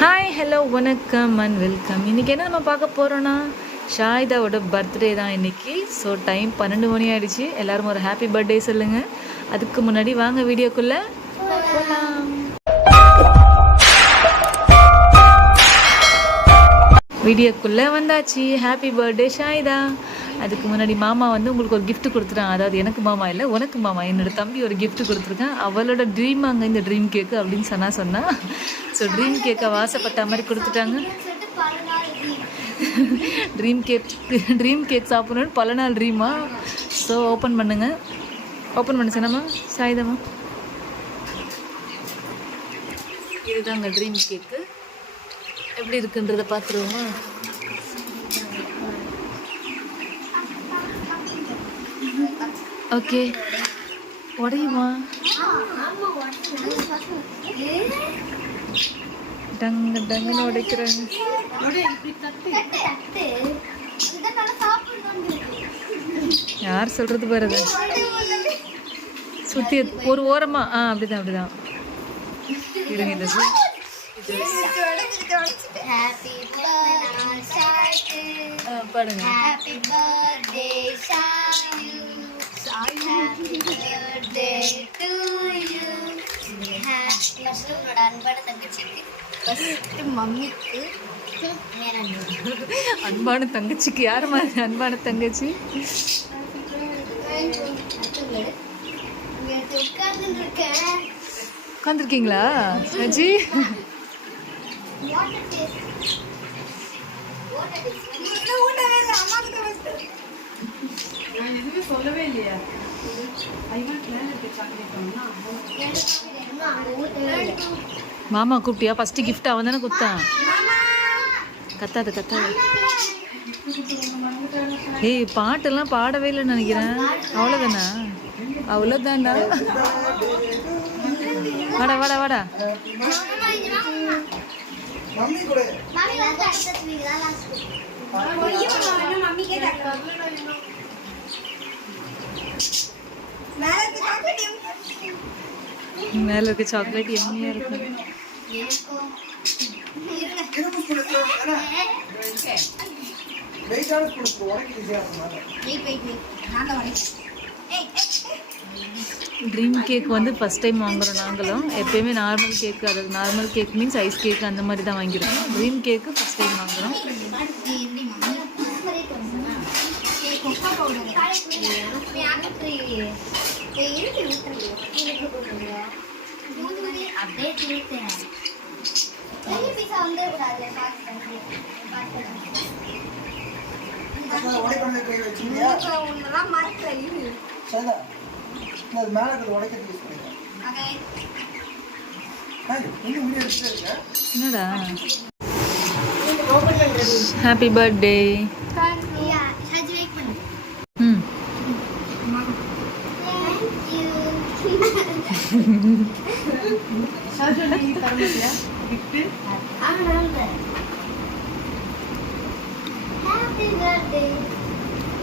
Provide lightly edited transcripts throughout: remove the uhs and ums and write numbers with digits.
Hi hello வணக்கம் and welcome. இன்றைக்கி என்ன நம்ம பார்க்க போகிறோன்னா ஷாயிதாவோட பர்த்டே தான் இன்றைக்கி. ஸோ டைம் 12 மணி ஆகிடுச்சு. எல்லோரும் ஒரு ஹாப்பி பர்த்டே சொல்லுங்கள். அதுக்கு முன்னாடி வாங்க வீடியோக்குள்ளே போகலாம். வீடியோக்குள்ளே வந்தாச்சு. Happy birthday Shaida. அதுக்கு முன்னாடி மாமா வந்து உங்களுக்கு ஒரு கிஃப்ட் கொடுத்துட்டான். அதாவது எனக்கு மாமா இல்லை, உனக்கு மாமா. என்னோட தம்பி ஒரு கிஃப்ட் கொடுத்துருக்கான். அவளோட ட்ரீம் அங்கே இந்த ட்ரீம் கேக்கு அப்படின்னு சொன்னா. ஸோ ட்ரீம் கேக்கை வாசப்பட்ட மாதிரி கொடுத்துட்டாங்க. ட்ரீம் கேக் சாப்பிடணும்னு பல நாள் ட்ரீமா. ஸோ ஓப்பன் பண்ணுங்க. ஓப்பன் பண்ண சொன்னம்மா சாயுதம்மா. இதுதாங்க ட்ரீம் கேக்கு. எப்படி இருக்குன்றதை பார்த்துருவோமா? ஓகே, உடையுமா? டங்கு டங்குன்னு உடைக்கிறாங்க. யார் சொல்றது பாருங்க. சுத்தி ஒரு ஓரமா அப்படிதான் இருங்க. இந்த பாடுங்க. அன்பான தங்கச்சிக்கு யார் மாதிரி அன்பான தங்கச்சி? உட்காந்துருக்கீங்களா சஜி? சொல்லவே இல்லையா? மாமா கூப்பிட்டியா? ஃபர்ஸ்ட் கிஃப்ட் அவன் தானே கொடுத்தான். கத்தாத. ஏய், பாட்டெல்லாம் பாடவே இல்லைன்னு நினைக்கிறேன். அவ்வளோதான்டா. வாடா. மேல இருக்க சாக்லேட் எம்மியா இருக்கு. ட்ரீம் கேக் வந்து ஃபர்ஸ்ட் டைம் வாங்குறோம் நாங்களும். எப்பயுமே நார்மல் கேக்கு, அதாவது normal cake means ice cake அந்த மாதிரி தான் வாங்கியிருக்கோம். ட்ரீம் கேக்கு ஃபர்ஸ்ட் டைம் வாங்குறோம். என்னடா ஹாப்பி பர்த்டே.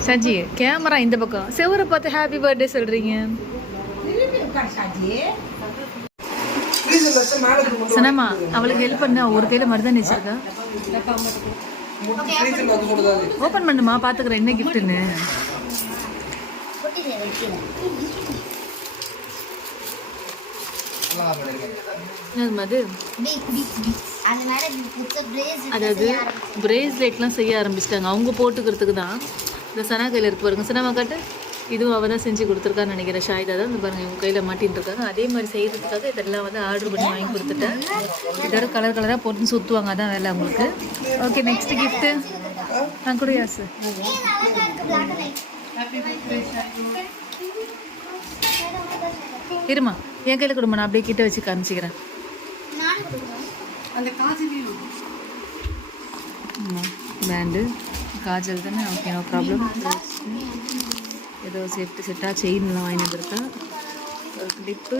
சஜி கேமரா இந்த பக்கம், செவரை பார்த்து ஹாப்பி பர்த்டே சொல்றீங்க. சனமா அவளுக்கு ஹெல்ப் பண்ண. ஒரு கையில மருதாணி வச்சிருக்கா. ஓபன் பண்ணுமா, பாத்துக்கிறேன் என்ன கிஃப்ட்னு. அதாவது பிரேஸ்லெட்லாம் செய்ய ஆரம்பிச்சிட்டாங்க. அவங்க போட்டுக்கிறதுக்கு தான். இந்த சனா கையில் இருக்கு பாருங்க. சனாமா காட்டு. இதுவும் அவள் தான் செஞ்சு கொடுத்துருக்கான்னு நினைக்கிறேன். ஷாயிதா தான் இந்த பாருங்க இவங்க கையில் மாட்டின்னு இருக்காங்க. அதே மாதிரி செய்யறதுக்காக இதெல்லாம் வந்து ஆர்டர் பண்ணி வாங்கி கொடுத்துட்டேன். இதோட கலராக போட்டு சுற்றுவாங்க. அதான் வேலை அவங்களுக்கு. ஓகே, நெக்ஸ்ட் கிஃப்ட்டு கொடுயா சார். இருமா, என் கையில் கொடுமா. நான் அப்படியே கிட்ட வச்சு காமிச்சிக்கிறேன். பேண்டு காஜல் தானே. Okay, no problem. ஏதோ செட்டாக செயின்லாம் வாங்கி வந்துருக்கேன். ஒரு கிளிப்பு.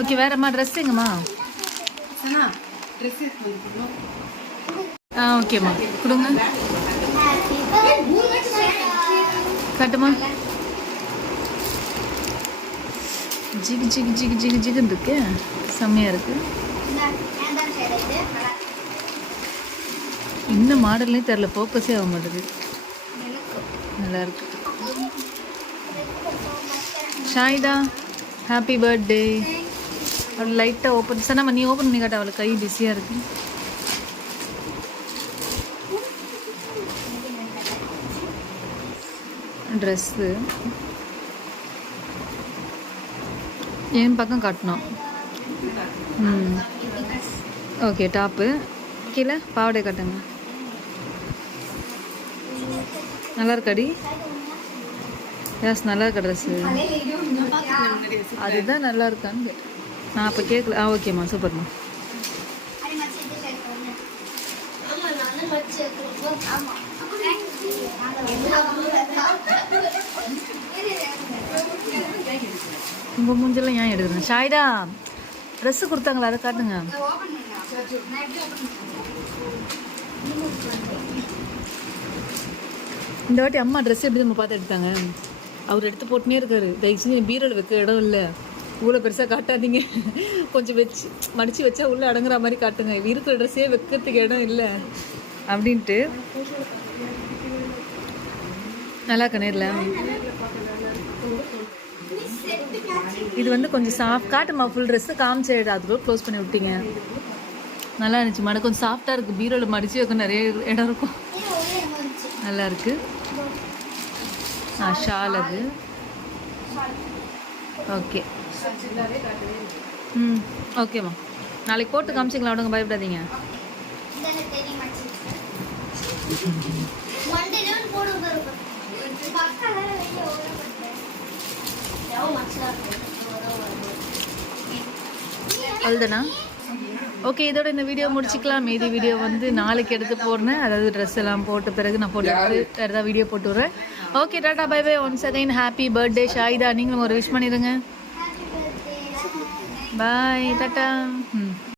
ஓகே வேறம்மா ட்ரெஸ் எங்கம்மா? ஓகேம்மா கொடுங்க. கட்டுமா. ஜிகு ஜிகு ஜிகு ஜிகு ஜிகுன்னு இருக்கு, செம்மையாக இருக்குது. என்ன மாடல்லையும் தெரில, ஃபோக்கஸே ஆக மாட்டேது. நல்லாயிருக்கு. Shaida happy birthday. அவள் லைட்டாக ஓப்பன் சார், நம்ம நீ ஓப்பன் பண்ணி காட்ட, அவளுக்கு கை பிஸியாக இருக்குது. ட்ரெஸ்ஸு என் பக்கம் காட்டணும். ஓகே, டாப்பு கீழே பாவாடை காட்டுங்க. நல்லா இருக்காடி? நல்லா இருக்கா ட்ரெஸ்ஸு? அதுதான் நல்லா இருக்கான்னு கேட்டேன் நான், அப்போ கேட்கல. ஓகேம்மா, சூப்பர்மா. உங்கள் மூஞ்செல்லாம் ஏன் எடுக்கிறேன்? ஷாயிதா ட்ரெஸ்ஸு கொடுத்தாங்களா, அதை காட்டுங்க. இந்த வாட்டி அம்மா ட்ரெஸ் எப்படி நம்ம பார்த்து எடுத்தாங்க? அவர் எடுத்து போட்டுனே இருக்காரு. தயவுசெஞ்சு பீரோவில் வைக்க இடம் இல்லை, இவ்வளோ பெருசாக காட்டாதீங்க, கொஞ்சம் வச்சு மடித்து வச்சா உள்ளே அடங்குற மாதிரி காட்டுங்க, இருக்கிற ட்ரெஸ்ஸே வைக்கிறதுக்கு இடம் இல்லை அப்படின்ட்டு. நல்லா இருக்கா நேரில்? இது வந்து கொஞ்சம் சாஃப்ட் காட்டுமா, ஃபுல் ட்ரெஸ்ஸு காமிச்சு அதுக்குள்ள க்ளோஸ் பண்ணி விட்டீங்க. நல்லா இருந்துச்சு மேடம், கொஞ்சம் சாஃப்டாக இருக்குது, பீரோவில் மடித்து வைக்க நிறைய இடம் இருக்கும். நல்லா இருக்குது. ஷால் அது. ஓகே, ஓகேம்மா, நாளைக்கு போட்டு காமிச்சிங்களா, விடுங்க, பயப்படாதீங்க. அவ்வளோதானா? ஓகே, இதோட இந்த வீடியோ முடிச்சிக்கலாம். மீதி வீடியோ வந்து நாளைக்கு எடுத்து போடுறேன், அதாவது ட்ரெஸ் எல்லாம் போட்ட பிறகு நான் போட்டு வேறு ஏதாவது வீடியோ போட்டு விட்றேன். Okay, tata bye bye. Once again happy birthday Shahida. நீங்களும் ஒரு விஷ் பண்ணிடுங்க. Bye, tata.